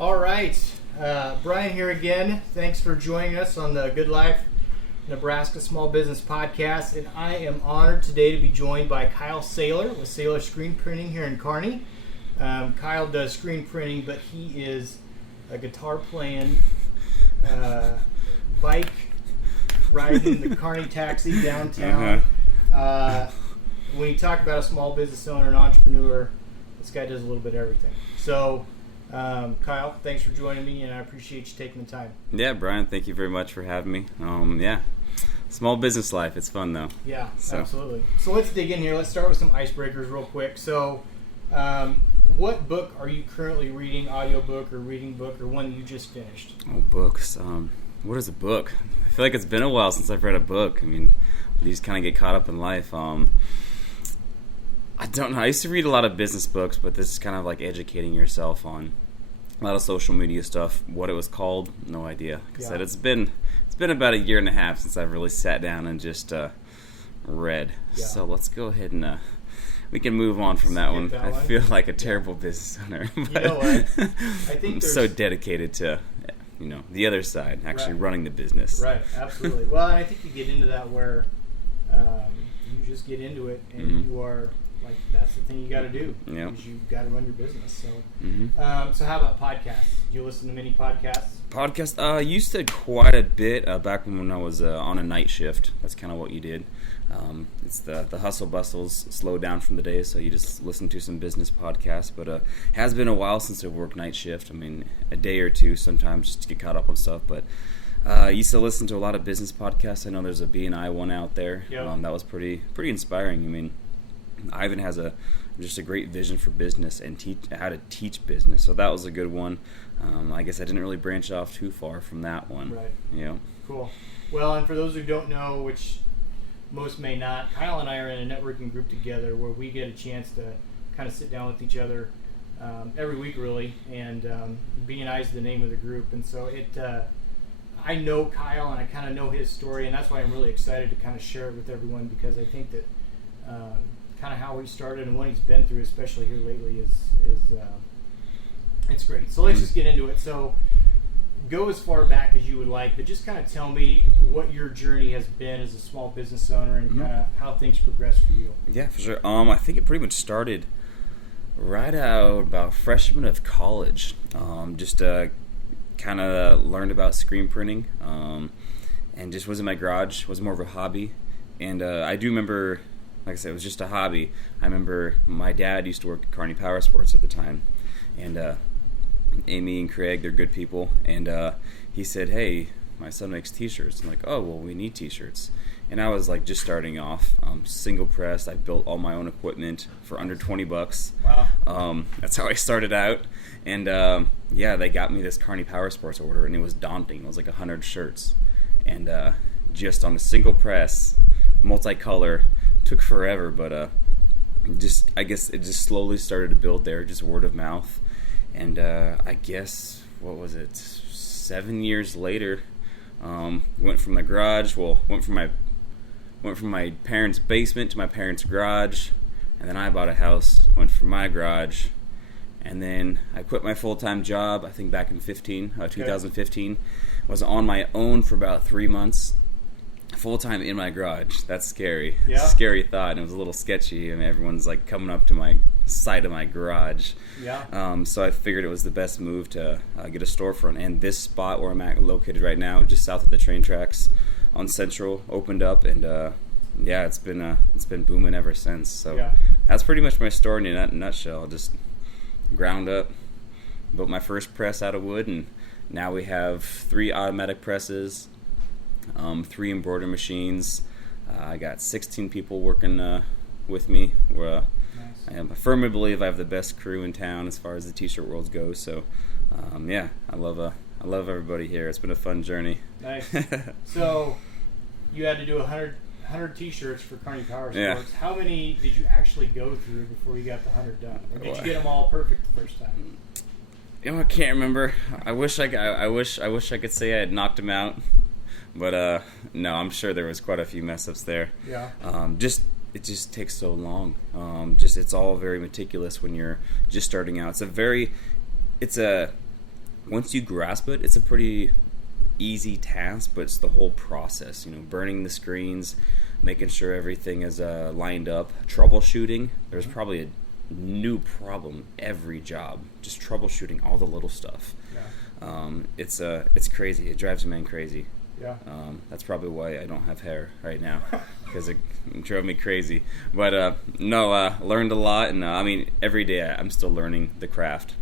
All right, Brian here again. Thanks for joining us on the Good Life Nebraska Small Business Podcast, and I am honored today to be joined by Kyle Sayler with Sayler Screenprinting here in Kearney. Kyle does screen printing, but he is a guitar playing, bike riding the Kearney taxi downtown. When you talk about a small business owner and entrepreneur, this guy does a little bit of everything. So, Kyle, thanks for joining me, and I appreciate you taking the time. Yeah, Brian, thank you very much for having me. Small business life. It's fun, though. Yeah, absolutely. So let's dig in here. Let's start with some icebreakers real quick. So, what book are you currently reading, audiobook or reading book, or one you just finished? Oh, books. What is a book? I feel like it's been a while since I've read a book. I mean, you just kind of get caught up in life. I don't know. I used to read a lot of business books, but this is kind of like educating yourself on a lot of social media stuff. What it was called, no idea. Like I said, it's been about a year and a half since I've really sat down and just read. Yeah. So let's go ahead and we can move on from that one. I feel like a terrible business owner. But you know what? I think I'm so dedicated to the other side, actually running the business. Right, absolutely. Well, I think you get into that where you just get into it and you are like, that's the thing you got to do. Yep. Because you got to run your business. So, so how about podcasts? Do you listen to many podcasts? I used to quite a bit back when I was on a night shift. That's kind of what you did. It's the hustle bustles slowed down from the day, so you just listen to some business podcasts. But it has been a while since I've worked night shift. I mean, a day or two sometimes just to get caught up on stuff. But I used to listen to a lot of business podcasts. I know there's a B&I one out there. Yep. That was pretty inspiring. I mean, Ivan has just a great vision for business and how to teach business. So that was a good one. I guess I didn't really branch off too far from that one. Right. Yeah. Cool. Well, and for those who don't know, which most may not, Kyle and I are in a networking group together where we get a chance to kind of sit down with each other every week, really. And B&I is the name of the group. And so I know Kyle and I kind of know his story, and that's why I'm really excited to kind of share it with everyone, because I think that kind of how he started and what he's been through, especially here lately, is it's great. So let's just get into it. So go as far back as you would like, but just kind of tell me what your journey has been as a small business owner and kind of how things progressed for you. Yeah, for sure. I think it pretty much started right out about freshman of college. Just kind of learned about screen printing, and just was in my garage. Was more of a hobby, and I do remember. Like I said, it was just a hobby. I remember my dad used to work at Kearney Power Sports at the time, and Amy and Craig, they're good people, and he said, "Hey, my son makes T-shirts." I'm like, "Oh, well, we need T-shirts," and I was like just starting off, single press. I built all my own equipment for under $20. Wow. That's how I started out, and they got me this Kearney Power Sports order, and it was daunting. It was like 100 shirts, and just on a single press, multicolor. Took forever, but I guess it just slowly started to build there, just word of mouth. And I guess, what was it, 7 years later, went from the garage, went from my parents' basement to my parents' garage, and then I bought a house, went from my garage, and then I quit my full-time job, I think back in 2015, was on my own for about 3 months. Full-time in my garage. That's scary. Yeah. Scary thought. And it was a little sketchy. I mean, everyone's like coming up to my side of my garage. Yeah. So I figured it was the best move to get a storefront. And this spot where I'm located right now, just south of the train tracks on Central, opened up, and it's been booming ever since. So that's pretty much my story in a nutshell. Just ground up, built my first press out of wood, and now we have 3 automatic presses. 3 embroidery machines. I got 16 people working with me. Nice. I firmly believe I have the best crew in town as far as the T-shirt world goes. So, I love everybody here. It's been a fun journey. Nice. So, you had to do 100 T-shirts for Kearney Power Sports. Yeah. How many did you actually go through before you got the 100 done? Or did you get them all perfect the first time? I can't remember. I wish I could say I had knocked them out. But no, I'm sure there was quite a few mess ups there. Yeah. It just takes so long. It's all very meticulous when you're just starting out. It's once you grasp it, it's a pretty easy task, but it's the whole process, burning the screens, making sure everything is lined up, troubleshooting. There's probably a new problem every job, just troubleshooting all the little stuff. It's crazy. It drives a man crazy. That's probably why I don't have hair right now, because it drove me crazy. But learned a lot, and every day I'm still learning the craft.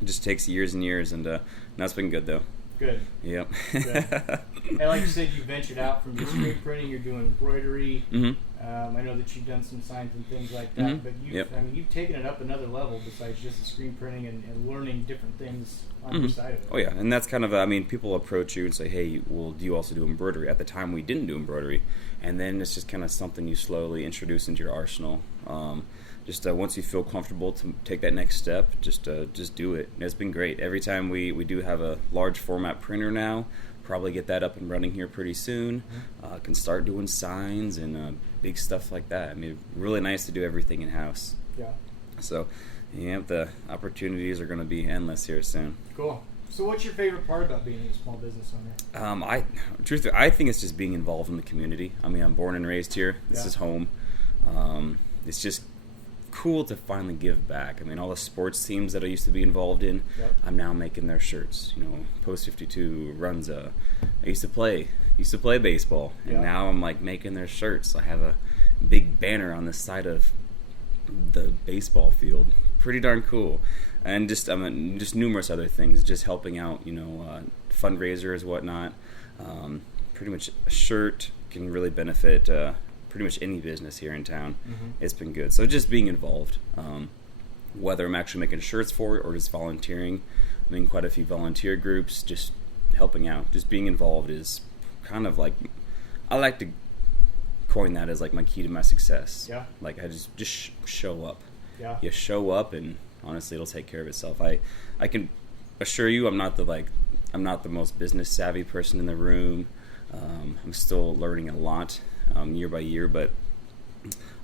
It just takes years and years, and that's been good though. Good. Yep. Good. And like you said, you ventured out from your screen printing. You're doing embroidery. I know that you've done some signs and things like that. But you've taken it up another level besides just the screen printing and learning different things on your side of it. Oh yeah, and that's kind of people approach you and say, hey, well, do you also do embroidery? At the time, we didn't do embroidery, and then it's just kind of something you slowly introduce into your arsenal. Once you feel comfortable to take that next step, just do it. And it's been great. Every time we do have a large format printer now, probably get that up and running here pretty soon. Can start doing signs and big stuff like that. Really nice to do everything in-house. Yeah. So, the opportunities are going to be endless here soon. Cool. So what's your favorite part about being a small business owner? I think it's just being involved in the community. I'm born and raised here. This is home. It's just cool to finally give back. All the sports teams that I used to be involved in, I'm now making their shirts. Post 52, Runza. I used to play baseball, and now I'm making their shirts. I have a big banner on the side of the baseball field. Pretty darn cool. And just numerous other things, just helping out, fundraisers, whatnot. Pretty much a shirt can really benefit pretty much any business here in town. It's been good. So just being involved, whether I'm actually making shirts for it or just volunteering. I'm in quite a few volunteer groups, just helping out. Just being involved is kind of I like to coin that as my key to my success. I just show up. You show up, and honestly, it'll take care of itself. I can assure you, I'm not the most business savvy person in the room. I'm still learning a lot year by year, but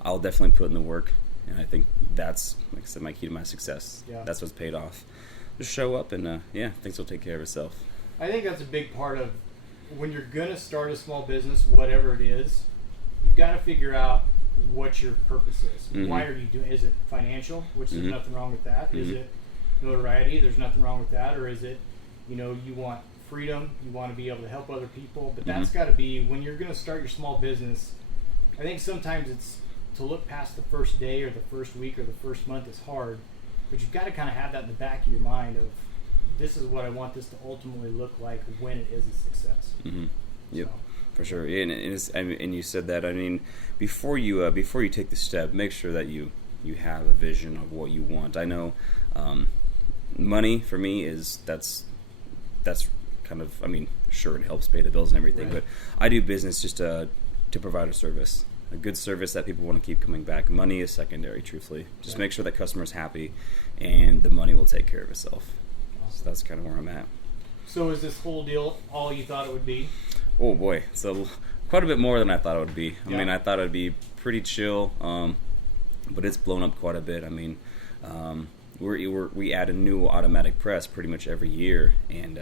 I'll definitely put in the work, and I think that's, like I said, my key to my success. That's what's paid off. Just show up, and things will take care of itself. I think that's a big part of when you're gonna start a small business, whatever it is. You've got to figure out what your purpose is. Why are you doing? Is it financial, which there's nothing wrong with that? Is it notoriety? There's nothing wrong with that. Or is it, you want freedom, you want to be able to help other people? But that's got to be, when you're going to start your small business, I think sometimes it's to look past the first day or the first week or the first month is hard, but you've got to kind of have that in the back of your mind of, this is what I want this to ultimately look like when it is a success. Yep. So. For sure, and you said that. Before you take the step, make sure that you have a vision of what you want. I know, money for me that's kind of. Sure, it helps pay the bills and everything, but I do business just to provide a service, a good service that people want to keep coming back. Money is secondary, truthfully. Just make sure that customer's happy, and the money will take care of itself. Awesome. So that's kind of where I'm at. So is this whole deal all you thought it would be? Oh boy, so quite a bit more than I thought it would be. I thought it would be pretty chill, but it's blown up quite a bit. We add a new automatic press pretty much every year, and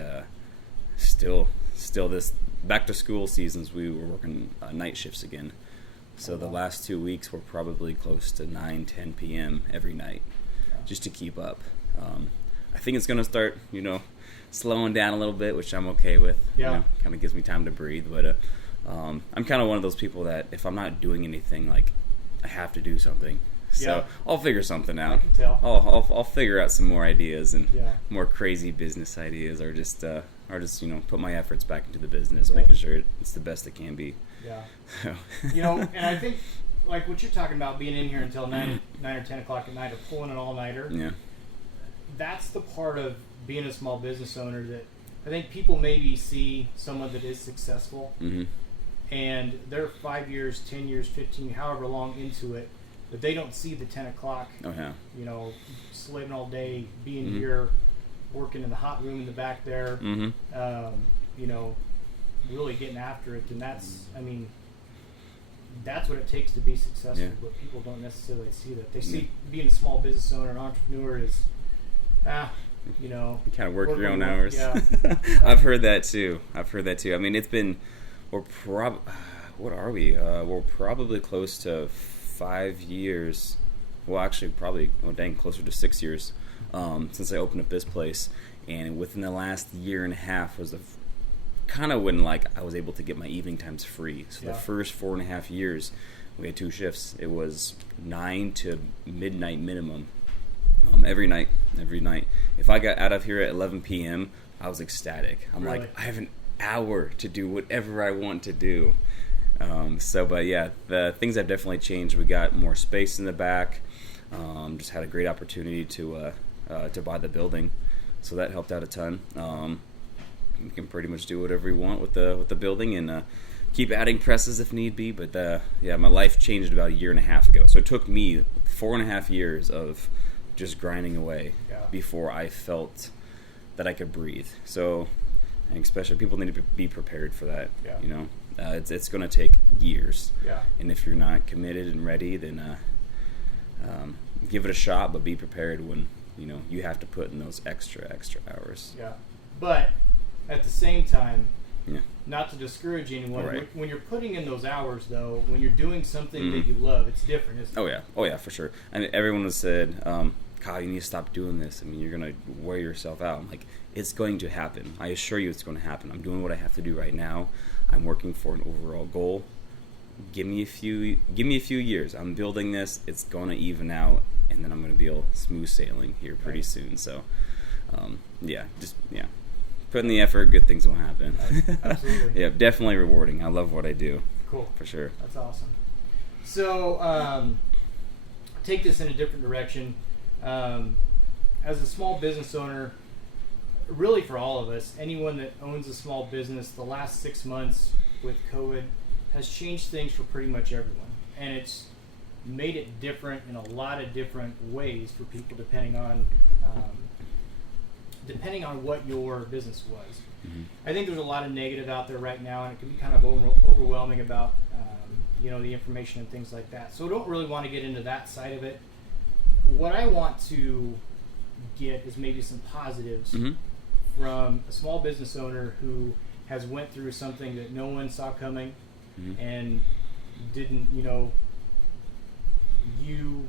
still this back to school seasons we were working night shifts again. So the last 2 weeks were probably close to 9-10 p.m. every night, just to keep up. I think it's going to start, slowing down a little bit, which I'm okay with. Kind of gives me time to breathe. But I'm kind of one of those people that if I'm not doing anything, I have to do something. So I'll figure something out. I can tell. I'll figure out some more ideas and more crazy business ideas, or just put my efforts back into the business, making sure it's the best it can be. And I think what you're talking about, being in here until 9 or 10 o'clock at night, or pulling an all-nighter. That's the part of being a small business owner that I think people maybe see someone that is successful, and they're 5 years, 10 years, 15, however long into it, but they don't see the 10 o'clock, slaving all day, being here, working in the hot room in the back there, really getting after it. And that's, that's what it takes to be successful, but people don't necessarily see that. They see being a small business owner, an entrepreneur is, you know, You kind of work your own work- hours. Yeah. I've heard that too. I mean, it's been, what are we? We're probably close to 5 years. Well, actually, probably, closer to 6 years since I opened up this place. And within the last year and a half was the kind of when like I was able to get my evening times free. So the first 4.5 years, we had 2 shifts. It was 9 to midnight minimum. Every night. If I got out of here at 11 p.m., I was ecstatic. I'm Really? like, I have an hour to do whatever I want to do. But yeah, the things have definitely changed. We got more space in the back. Just had a great opportunity to buy the building, so that helped out a ton. We can pretty much do whatever we want with the building and keep adding presses if need be. But my life changed about a year and a half ago. So it took me 4.5 years of just grinding away before I felt that I could breathe. So, and especially people need to be prepared for that. Yeah. You know, it's going to take years. Yeah. And if you're not committed and ready, then give it a shot. But be prepared when you have to put in those extra hours. Yeah. But at the same time, Yeah. not to discourage anyone, Right. when you're putting in those hours, though, when you're doing something that you love, it's different, isn't it? Oh yeah, for sure. I mean, everyone has said, Kyle, you need to stop doing this. I mean, you're going to wear yourself out. I'm like, it's going to happen. I assure you it's going to happen. I'm doing what I have to do right now. I'm working for an overall goal. Give me a few years. I'm building this. It's going to even out, and then I'm going to be able smooth sailing here pretty soon. So, put in the effort, good things will happen. Absolutely. Yeah, definitely rewarding. I love what I do. Cool. For sure. That's awesome. So, take this in a different direction. As a small business owner, really for all of us, anyone that owns a small business, the last 6 months with COVID has changed things for pretty much everyone. And it's made it different in a lot of different ways for people depending on what your business was. Mm-hmm. I think there's a lot of negative out there right now, and it can be kind of overwhelming about the information and things like that. So I don't really want to get into that side of it. What I want to get is maybe some positives from a small business owner who has went through something that no one saw coming and didn't,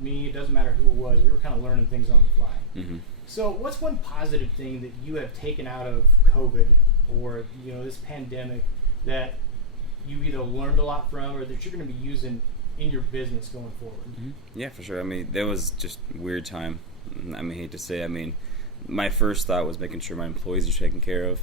me, it doesn't matter who it was. We were kind of learning things on the fly. Mm-hmm. So what's one positive thing that you have taken out of COVID or, this pandemic that you either learned a lot from or that you're going to be using in your business going forward? Mm-hmm. Yeah, for sure. I mean, there was just a weird time. I hate to say, my first thought was making sure my employees are taken care of,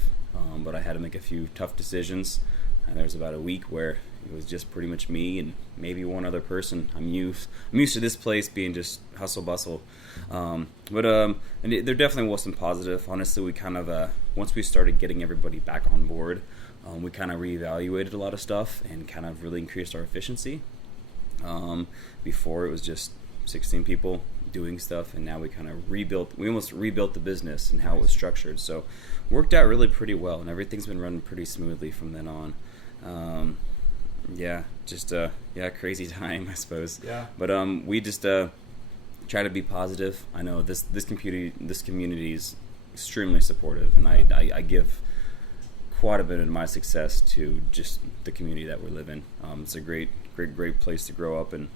but I had to make a few tough decisions. And there was about a week where it was just pretty much me and maybe one other person. I'm used to this place being just hustle bustle. And there definitely was some positive. Honestly, we kind of, once we started getting everybody back on board, we kind of reevaluated a lot of stuff and kind of really increased our efficiency. Before it was just 16 people doing stuff, and now we almost rebuilt the business and how it was structured. So worked out really pretty well, and everything's been running pretty smoothly from then on. Crazy time, I suppose. Yeah. But we just try to be positive. I know this community is extremely supportive, and I give quite a bit of my success to just the community that we live in. It's a great place to grow up and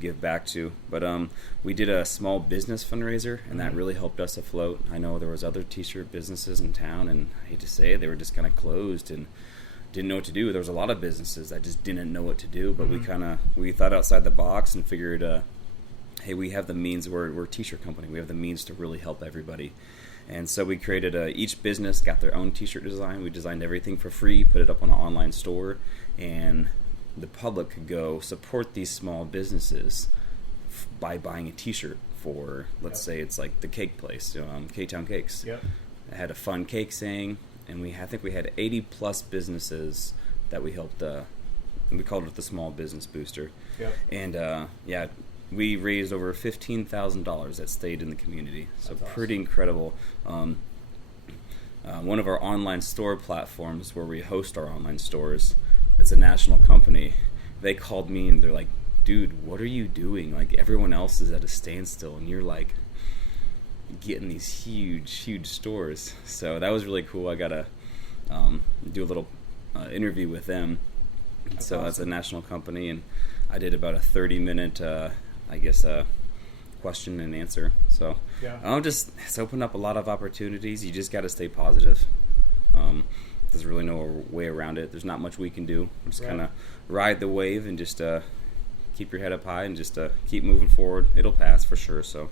give back to. But we did a small business fundraiser, and that really helped us afloat. I know there was other t-shirt businesses in town, and I hate to say it, they were just kind of closed and didn't know what to do. There was a lot of businesses that just didn't know what to do, but we thought outside the box and figured, hey, we have the means. We're a t-shirt company. We have the means to really help everybody. And so we created each business got their own t-shirt design. We designed everything for free, put it up on an online store, and the public could go support these small businesses by buying a t-shirt for, let's say it's like the cake place, K-Town Cakes. Yep. It had a fun cake saying, and I think we had 80 plus businesses that we helped, and we called it the Small Business Booster. Yep. And we raised over $15,000 that stayed in the community. So That's awesome. Pretty incredible. One of our online store platforms where we host our online stores, it's a national company. They called me and they're like, dude, what are you doing? Like, everyone else is at a standstill and you're like get in these huge stores. So that was really cool. I got to do a little interview with them. That's so awesome. That's a national company, and I did about a 30-minute, question and answer. So it's opened up a lot of opportunities. You just got to stay positive. There's really no way around it. There's not much we can do. Just kind of ride the wave and just keep your head up high and just keep moving forward. It'll pass for sure. So,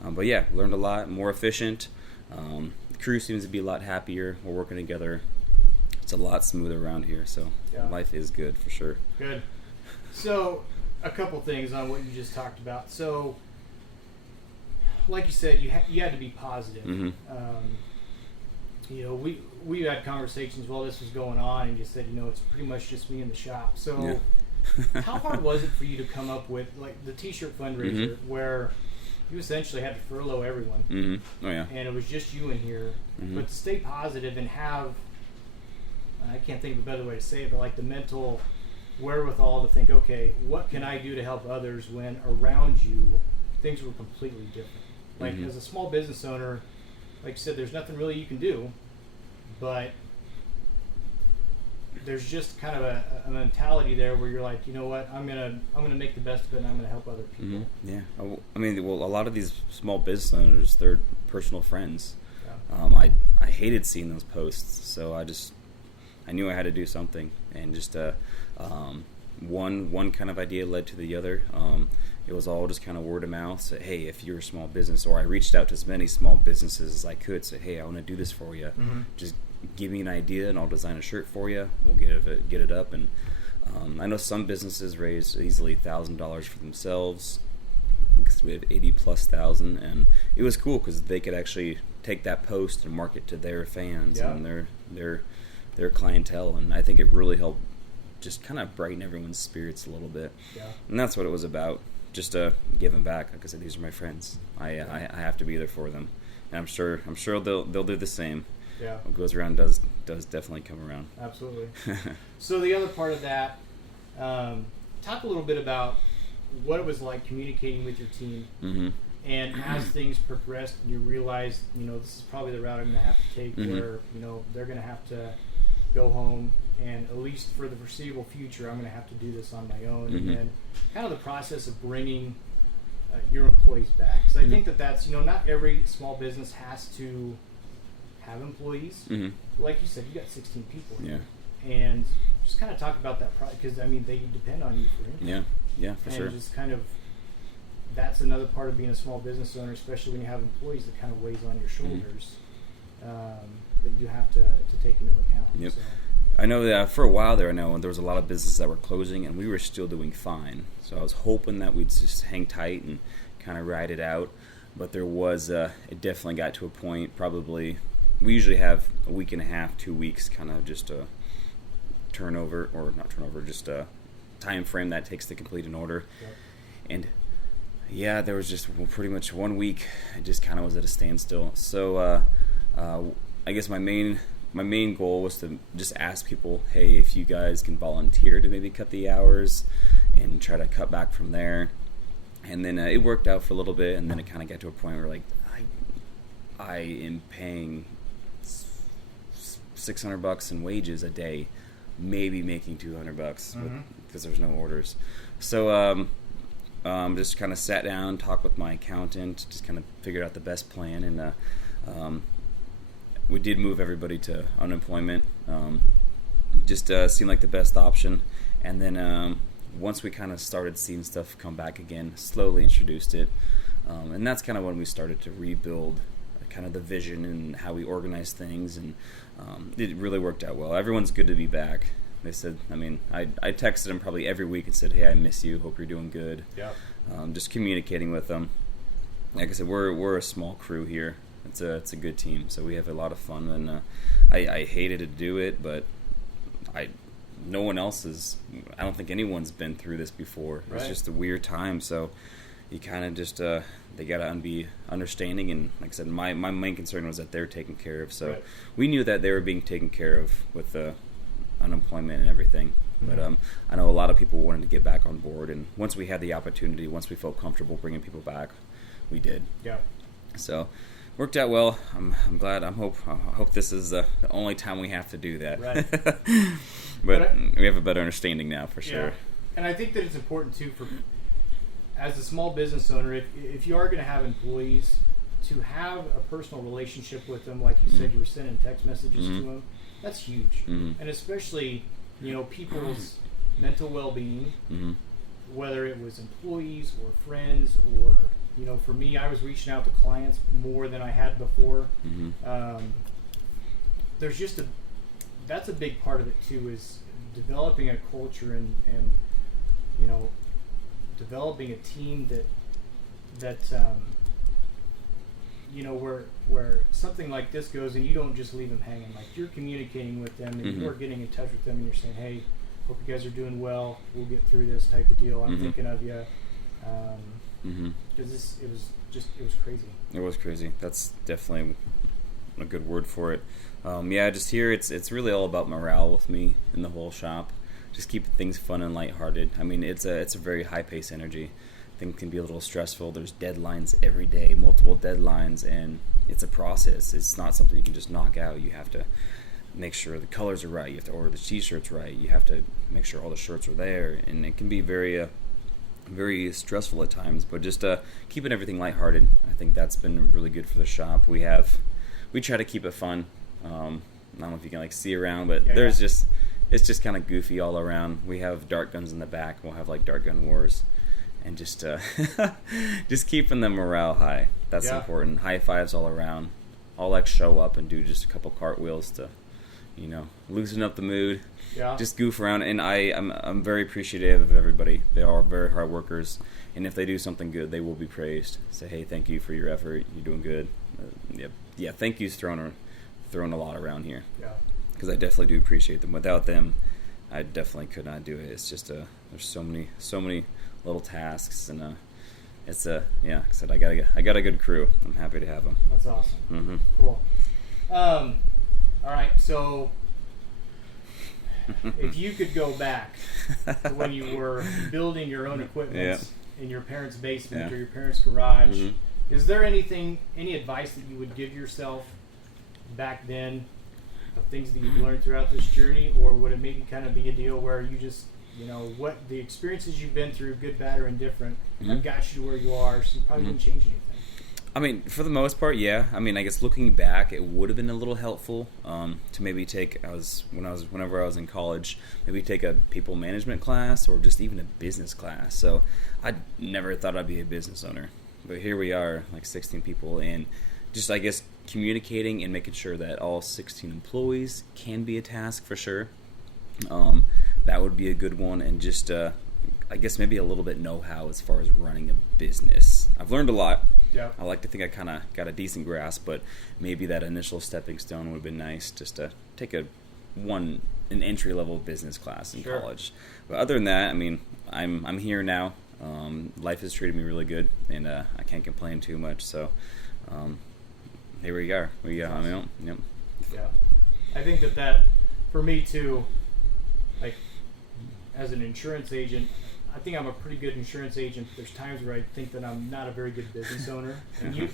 but yeah, learned a lot, more efficient. The crew seems to be a lot happier. We're working together. It's a lot smoother around here. So life is good for sure. Good. So a couple things on what you just talked about. So like you said, you had to be positive. Mm-hmm. We had conversations while this was going on, and you said, it's pretty much just me in the shop. So how hard was it for you to come up with like the t-shirt fundraiser where you essentially had to furlough everyone? Mm-hmm. Oh yeah. And it was just you in here, but to stay positive and have, I can't think of a better way to say it, but like the mental wherewithal to think, okay, what can I do to help others when around you things were completely different? Like as a small business owner, like you said, there's nothing really you can do, but there's just kind of a mentality there where you're like, you know what, I'm gonna make the best of it, and I'm gonna help other people. Yeah, I mean, a lot of these small business owners, they're personal friends. Yeah. I hated seeing those posts, so I knew I had to do something, and just one kind of idea led to the other. It was all just kind of word of mouth. So, hey, if you're a small business, or I reached out to as many small businesses as I could. Say, hey, I want to do this for you. Just give me an idea, and I'll design a shirt for you. We'll get it up. And I know some businesses raise easily $1,000 for themselves, because we have 80,000+, and it was cool because they could actually take that post and market to their fans and their clientele, and I think it really helped just kind of brighten everyone's spirits a little bit. Yeah. And that's what it was about. Just giving back. Like I said, these are my friends. I have to be there for them, and I'm sure they'll do the same. Yeah. What goes around does definitely come around. Absolutely. So the other part of that, talk a little bit about what it was like communicating with your team, and as things progressed, and you realized, this is probably the route I'm going to have to take, where they're going to have to go home, and at least for the foreseeable future, I'm going to have to do this on my own. And then kind of the process of bringing your employees back, because I think that's not every small business has to have employees. Like you said, you got 16 people here. And just kind of talk about that, because they depend on you for income. Yeah, for sure. And just kind of, that's another part of being a small business owner, especially when you have employees, that kind of weighs on your shoulders, that you have to take into account. Yep. So. I know that for a while there, there was a lot of businesses that were closing, and we were still doing fine. So I was hoping that we'd just hang tight and kind of ride it out. But there was, it definitely got to a point, probably, we usually have a week and a half, 2 weeks, kind of just a turnover, or not turnover, just a time frame that takes to complete an order. Yep. And yeah, there was just pretty much 1 week, it just kind of was at a standstill. So I guess my main goal was to just ask people, hey, if you guys can volunteer to maybe cut the hours and try to cut back from there. And then it worked out for a little bit, and then it kind of got to a point where, like, I am paying $600 in wages a day, maybe making $200 because there's no orders. So just kind of sat down, talked with my accountant, just kind of figured out the best plan, and we did move everybody to unemployment. Just seemed like the best option. And then once we kind of started seeing stuff come back again, slowly introduced it. And that's kind of when we started to rebuild kind of the vision and how we organize things. And it really worked out well. Everyone's good to be back. They said, I texted them probably every week and said, hey, I miss you. Hope you're doing good. Yeah. Just communicating with them. Like I said, we're a small crew here. It's a good team, so we have a lot of fun, and I hated to do it, but no one else is. I don't think anyone's been through this before. It's just a weird time, so you kind of just they gotta be understanding. And like I said, my main concern was that they're taken care of, so we knew that they were being taken care of with the unemployment and everything. But I know a lot of people wanted to get back on board, and once we had the opportunity, once we felt comfortable bringing people back, we did. Yeah. So worked out well. I'm glad. I hope this is the only time we have to do that. Right. but we have a better understanding now for sure. Yeah. And I think that it's important too for, as a small business owner, if you are going to have employees, to have a personal relationship with them, like you said, you were sending text messages to them. That's huge, and especially people's mental well-being, whether it was employees or friends or for me, I was reaching out to clients more than I had before. There's just that's a big part of it too, is developing a culture and developing a team that where something like this goes and you don't just leave them hanging. Like, you're communicating with them and you're getting in touch with them and you're saying, hey, hope you guys are doing well. We'll get through this type of deal. I'm thinking of you. Because it was crazy. It was crazy. That's definitely a good word for it. Just here it's really all about morale with me in the whole shop. Just keeping things fun and lighthearted. I mean, it's a very high pace energy. Things can be a little stressful. There's deadlines every day, multiple deadlines, and it's a process. It's not something you can just knock out. You have to make sure the colors are right. You have to order the t-shirts right. You have to make sure all the shirts are there, and it can be very very stressful at times, but just keeping everything lighthearted, I think that's been really good for the shop. We try to keep it fun. I don't know if you can see around, but it's just kind of goofy all around. We have dart guns in the back. We'll have dart gun wars, and just keeping the morale high. That's important. High fives all around. I'll show up and do just a couple cartwheels to loosen up the mood. Yeah. Just goof around, and I'm very appreciative of everybody. They are very hard workers, and if they do something good, they will be praised. Say, hey, thank you for your effort. You're doing good. Thank you's thrown a lot around here. Yeah. Because I definitely do appreciate them. Without them, I definitely could not do it. It's just there's so many little tasks, and it's like I said, I got a good crew. I'm happy to have them. That's awesome. Cool. All right, so if you could go back to when you were building your own equipment in your parents' basement or your parents' garage, is there any advice that you would give yourself back then of things that you've learned throughout this journey, or would it maybe kind of be a deal where you just, what the experiences you've been through, good, bad, or indifferent, have got you to where you are, so you probably didn't change anything? I mean, for the most part, yeah. I mean, I guess looking back, it would have been a little helpful to maybe whenever I was in college, maybe take a people management class or just even a business class. So I never thought I'd be a business owner, but here we are, 16 people, and just, I guess, communicating and making sure that all 16 employees can be a task for sure. That would be a good one, and just I guess maybe a little bit know-how as far as running a business. I've learned a lot. Yeah. I like to think I kind of got a decent grasp, but maybe that initial stepping stone would have been nice, just to take an entry-level business class in college. But other than that, I mean, I'm here now. Life has treated me really good, and I can't complain too much. So here we are. Awesome. Yep. Yeah, I think that for me too, as an insurance agent, I think I'm a pretty good insurance agent. There's times where I think that I'm not a very good business owner, and you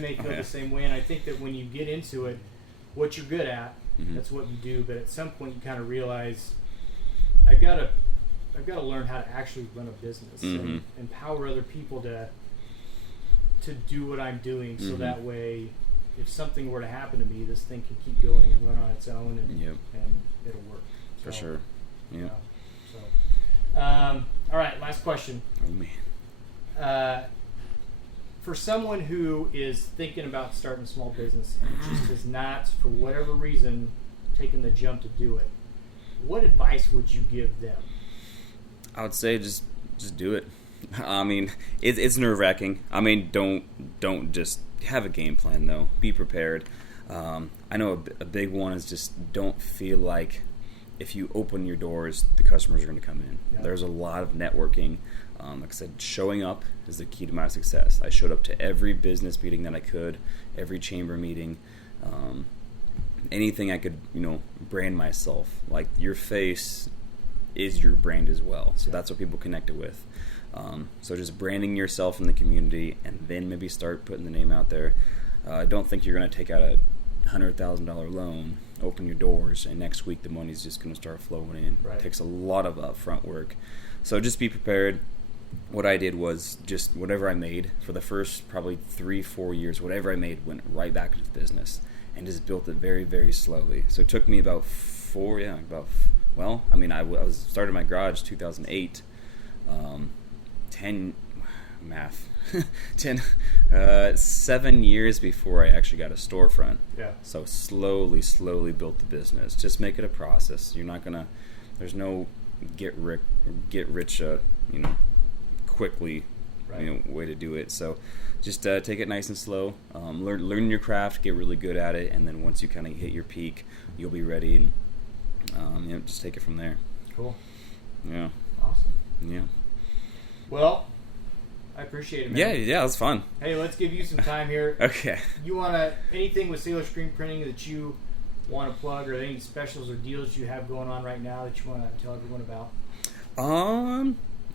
may feel the same way. And I think that when you get into it, what you're good at, that's what you do. But at some point, you kind of realize I've got to learn how to actually run a business and empower other people to do what I'm doing, so that way, if something were to happen to me, this thing can keep going and run on its own, and it'll work. For sure. Yeah. All right, last question. Oh, man. For someone who is thinking about starting a small business and just has not, for whatever reason, taken the jump to do it, what advice would you give them? I would say just do it. I mean, it's nerve-wracking. I mean, don't just have a game plan, though. Be prepared. I know a big one is just don't feel like if you open your doors, the customers are going to come in. Yep. There's a lot of networking. Like I said, showing up is the key to my success. I showed up to every business meeting that I could, every chamber meeting, anything I could, brand myself. Like, your face is your brand as well. So that's what people connected with. So just branding yourself in the community, and then maybe start putting the name out there. I don't think you're going to take out a $100,000 loan, open your doors, and next week the money's just going to start flowing in. Right. It takes a lot of upfront work. So just be prepared. What I did was just whatever I made for the first probably 3-4 years, whatever I made went right back into the business and just built it very, very slowly. So it took me about I was started my garage 2008, 7 years before I actually got a storefront. Yeah. So slowly built the business. Just make it a process. You're not gonna. There's no get rich, quickly, Right. Way to do it. So just take it nice and slow. Learn your craft, get really good at it, and then once you kind of hit your peak, you'll be ready, and just take it from there. Cool. Yeah. Awesome. Yeah. Well, I appreciate it, man. Yeah, that's fun. Hey, let's give you some time here. Okay. You want anything with Sayler Screenprinting that you want to plug, or any specials or deals you have going on right now that you want to tell everyone about?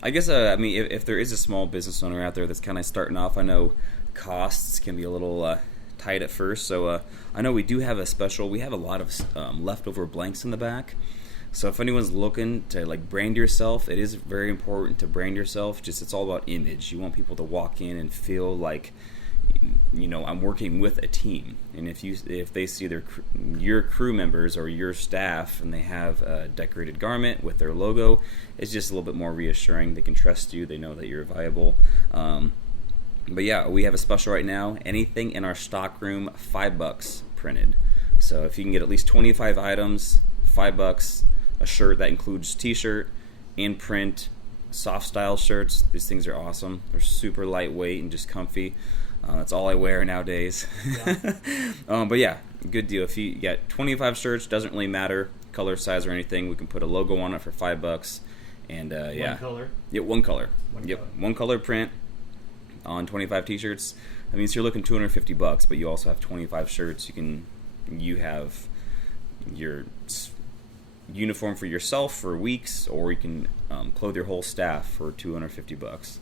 I guess if there is a small business owner out there that's kind of starting off, I know costs can be a little tight at first. So I know we do have a special. We have a lot of leftover blanks in the back. So if anyone's looking to brand yourself, it is very important to brand yourself. It's all about image. You want people to walk in and feel like, I'm working with a team. And if they see your crew members or your staff and they have a decorated garment with their logo, it's just a little bit more reassuring. They can trust you. They know that you're viable. But yeah, we have a special right now. Anything in our stock room, $5 printed. So if you can get at least 25 items, $5. A shirt that includes t-shirt, in print, soft style shirts. These things are awesome. They're super lightweight and just comfy. That's all I wear nowadays. Yeah. But yeah, good deal. If you get 25 shirts, doesn't really matter color, size, or anything. We can put a logo on it for $5. And yeah, One color. Yeah, one color. Color. One color print on 25 t-shirts. That means you're looking $250, but you also have 25 shirts. You have your uniform for yourself for weeks, or you can clothe your whole staff for $250.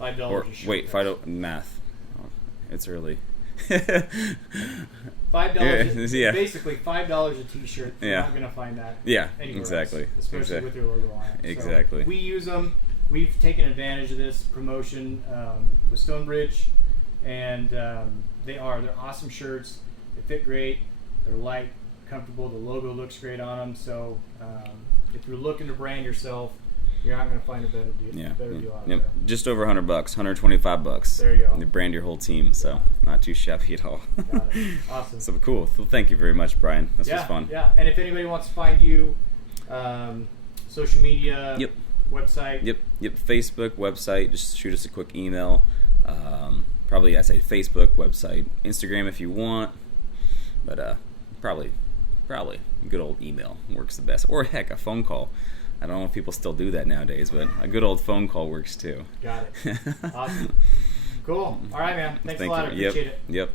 $5 Or a shirt. wait, math. Oh, it's early. $5. Yeah. Basically $5 a t-shirt. You're Yeah. not gonna find that. Yeah, anywhere exactly. else, especially with your logo on it. Exactly. So we use them. We've taken advantage of this promotion with Stonebridge, and they're awesome shirts. They fit great. They're light, comfortable. The logo looks great on them. So if you're looking to brand yourself, you're not going to find a better deal out there. Just over $100, $125. There you go. You brand your whole team, so not too shabby at all. Got it. Awesome. So cool. Well, thank you very much, Brian. This was fun. Yeah. And if anybody wants to find you, social media, website. Yep. Facebook, website. Just shoot us a quick email. Probably I say Facebook, website, Instagram if you want, but probably good old email works the best. Or heck, a phone call. I don't know if people still do that nowadays, but a good old phone call works too. Got it. Awesome. Cool. All right, man. Thanks a lot. I Thank you. appreciate it. Yep.